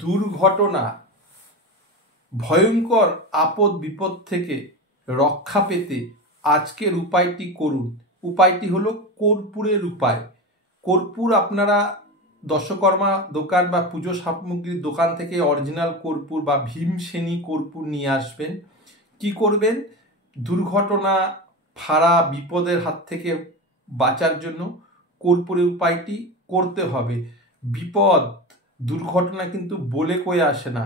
দুর্ঘটনা, ভয়ঙ্কর আপদ বিপদ থেকে রক্ষা পেতে আজকের উপায়টি করুন। উপায়টি হলো কর্পূরের উপায়। কর্পূর আপনারা দশকর্মা দোকান বা পুজো সামগ্রীর দোকান থেকে অরিজিনাল কর্পূর বা ভীমসেনী কর্পূর নিয়ে আসবেন। কি করবেন? দুর্ঘটনা, ফাঁড়া, বিপদের হাত থেকে বাঁচার জন্য কর্পূরের উপায়টি করতে হবে। বিপদ, দুর্ঘটনা কিন্তু বলে কয়ে আসে না।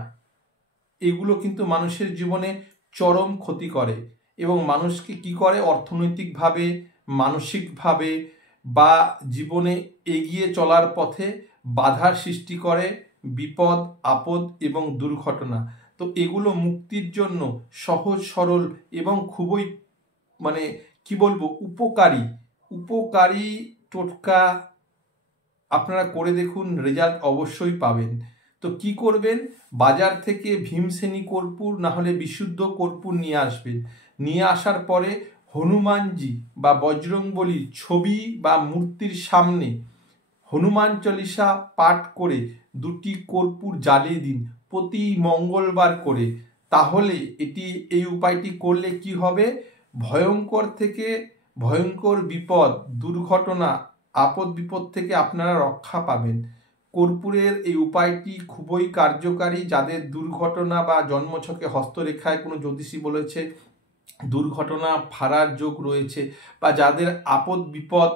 এগুলো কিন্তু মানুষের জীবনে চরম ক্ষতি করে এবং মানুষকে কি করে, অর্থনৈতিকভাবে, মানসিকভাবে বা জীবনে এগিয়ে চলার পথে বাধার সৃষ্টি করে বিপদ, আপদ এবং দুর্ঘটনা। তো এগুলো মুক্তির জন্য সহজ সরল এবং খুবই কি বলবো, উপকারী টোটকা আপনারা করে দেখুন, রেজাল্ট অবশ্যই পাবেন। তো কি করবেন? বাজার থেকে ভীমসেনী কর্পূর না হলে বিশুদ্ধ কর্পূর নিয়ে আসবেন। নিয়ে আসার পরে হনুমানজি বা বজরংবলীর ছবি বা মূর্তির সামনে হনুমান চল্লিশা পাঠ করে দুটি কর্পূর জ্বালিয়ে দিন প্রতি মঙ্গলবার করে। তাহলে এই উপায়টি করলে কি হবে? ভয়ঙ্কর বিপদ, দুর্ঘটনা, আপদ বিপদ থেকে আপনারা রক্ষা পাবেন। কর্পূরের এই উপায়টি খুবই কার্যকারী। যাদের দুর্ঘটনা বা জন্মছকে হস্তরেখায় কোনো জ্যোতিষী বলেছে দুর্ঘটনা ফাঁড়ার যোগ রয়েছে, বা যাদের আপদ বিপদ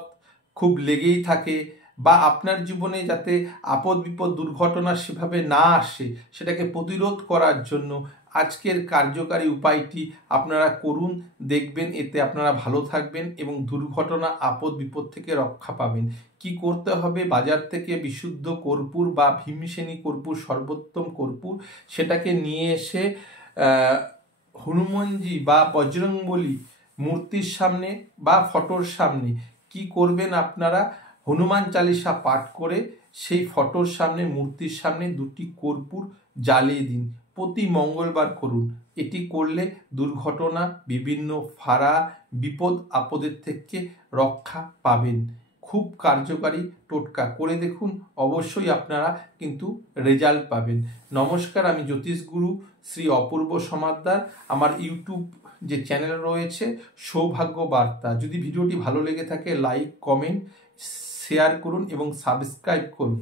খুব লেগেই থাকে, বা আপনার জীবনে যাতে আপদ বিপদ দুর্ঘটনা সেভাবে না আসে সেটাকে প্রতিরোধ করার জন্য আজকের কার্যকারী উপায়টি আপনারা করুন। দেখবেন এতে আপনারা ভালো থাকবেন এবং দুর্ঘটনা, আপদ বিপদ থেকে রক্ষা পাবেন। কি করতে হবে? বাজার থেকে বিশুদ্ধ কর্পূর বা ভীমসেনী কর্পূর, সর্বোত্তম কর্পূর, সেটাকে নিয়ে এসে হনুমানজি বা বজরংবলী মূর্তির সামনে বা ফটোর সামনে কি করবেন? আপনারা হনুমান চালিসা পাঠ করে সেই ফটোর সামনে, মূর্তির সামনে দুটি কর্পূর জ্বালিয়ে দিন। প্রতি মঙ্গলবার করুন। এটি করলে দুর্ঘটনা, বিভিন্ন ফাঁড়া, বিপদ আপদের থেকে রক্ষা পাবেন। খুব কার্যকারী টোটকা, করে দেখুন, অবশ্যই আপনারা কিন্তু রেজাল্ট পাবেন। নমস্কার, আমি জ্যোতিষগুরু শ্রী অপূর্ব সমাদ্দার। আমার ইউটিউব যে চ্যানেল রয়েছে সৌভাগ্য বার্তা, যদি ভিডিওটি ভালো লেগে থাকে লাইক, কমেন্ট, শেয়ার করুন এবং সাবস্ক্রাইব করুন।